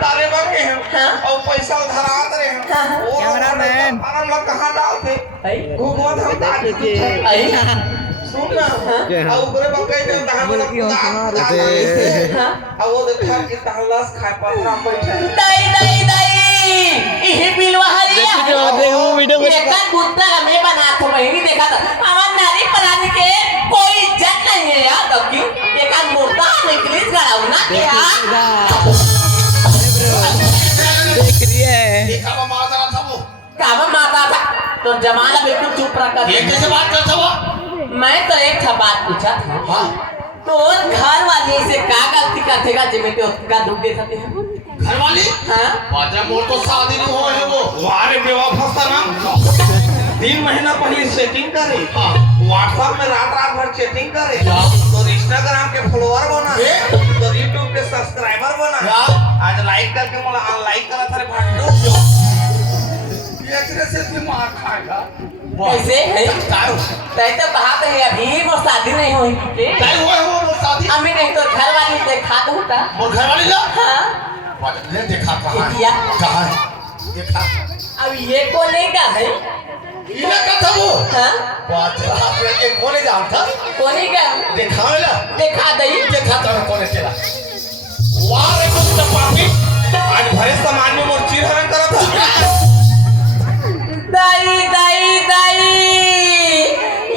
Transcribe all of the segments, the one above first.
तारे बाके हैं और पैसा उधार रहे हैं वो कैमरामैन हम लोग कहां डालते घूमत हम तारे सुन ना और ऊपरे बकई दे हम लोग अब वो देखा कि तालास खाए पत्थर हम बैठे दई इहे बिलवा हरिया देखो वीडियो देखा कुत्ता का मैं बना था वही देखा था हमार नारी बनाने के कोई इज्जत नहीं है यार तब की एक आध मुर्दा निकली गड़ा ना क्या देख रही है देखा माता था वो काबा माता था तो जमाना बिल्कुल चुप रखा ये कैसे बात करता वो मैं तो एक था बात पूछा था हां तो घर वाले से का गलती करतेगा जिम्मे पे उसका दुख दे सकते हैं घर वाली हां बाजा मोर तो शादी नहीं हुआ है वो वारे बेवफा नाम 3 महीना पहले सेटिंग करे हां व्हाट्सएप में रात भर चैटिंग करे तो इंस्टाग्राम के फॉलोअर बना तो YouTube पे सब्सक्राइबर बना आज लाइक करके मला अनलाइक करा थारे भांडो ये से दिमाग खाएगा कैसे है तय तो बात है अभी वो शादी नहीं हुई के तय हुआ है वो शादी अम्मी नहीं तो घर वाली देखा तो होता और घर वाली ला हां ले देखा कहां किया कहां है देखा अब ये कौन है क्या है ये का था वो हां बात आप ये कौन जानता कौन है क्या दिखावेला देखा दई देखा तो कौन चला वाह रे कुत्ता पापी आज भरे समाज में मोर चीर हरण करा था दई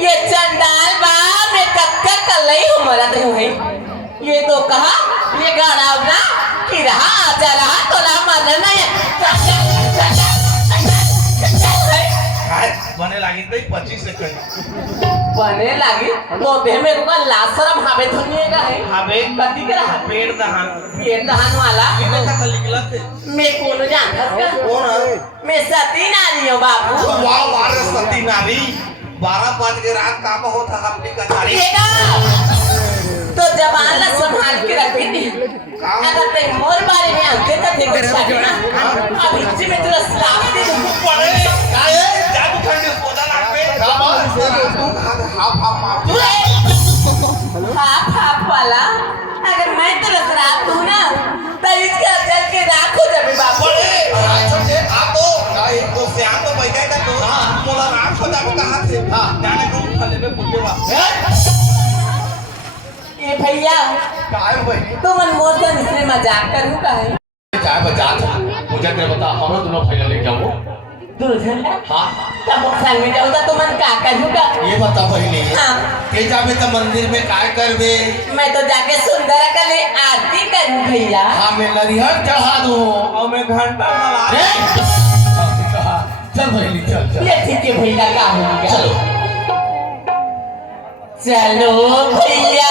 ये चंडाल बा मैं कक्का कलई हमारा दे है ये तो कहा ये गाना ना कि रहा जा रहा तो ना मरना नहीं बने लगी तो 25 सेकंड बने लगी तो बे में को लासरा भावे धनिएगा है हवे कति के रहा पेड़ दहन वाला किने का निकला थे मैं कौन जानता कौन है मैं सती नारी हूं बाबू वाह वाह सती नारी 12-5 के रात काम होता अपनी कचारी तो जबान ला संभाल के रखी थी अगर ते मोर बारे में अंके तो देखो ना अभी जी में तेरा सलाम दे दूं पड़े काय जादू ठंडे पौधा लाग पे तू हाफ वाला अगर मैं तेरा सलाम दूं ना तो इसका जल के राख हो जाबे बाबू पड़े आप तो काय तो श्याम तो बैठा का तो मोला राख हो जाबे कहां से हां जाने को खले में पुटेवा ए भैया काय भाई तो मन मोर से इसने मजाक करूं का है काय मजाक मुझे तेरे बता हम दोनों फाइनल लेके जाओ दुल्हन हां तब संग में जाऊंगा तो मन का करूंगा ये बता पहले हां ते जाबे तो मंदिर में काय करबे मैं तो जाके सुंदर का ले आरती करूं भैया हां मैं नरिहर चढ़ा दूं और मैं घंटा लगा चल भैली चल ये ठीक है भैया का हो गया चलो चलो भैया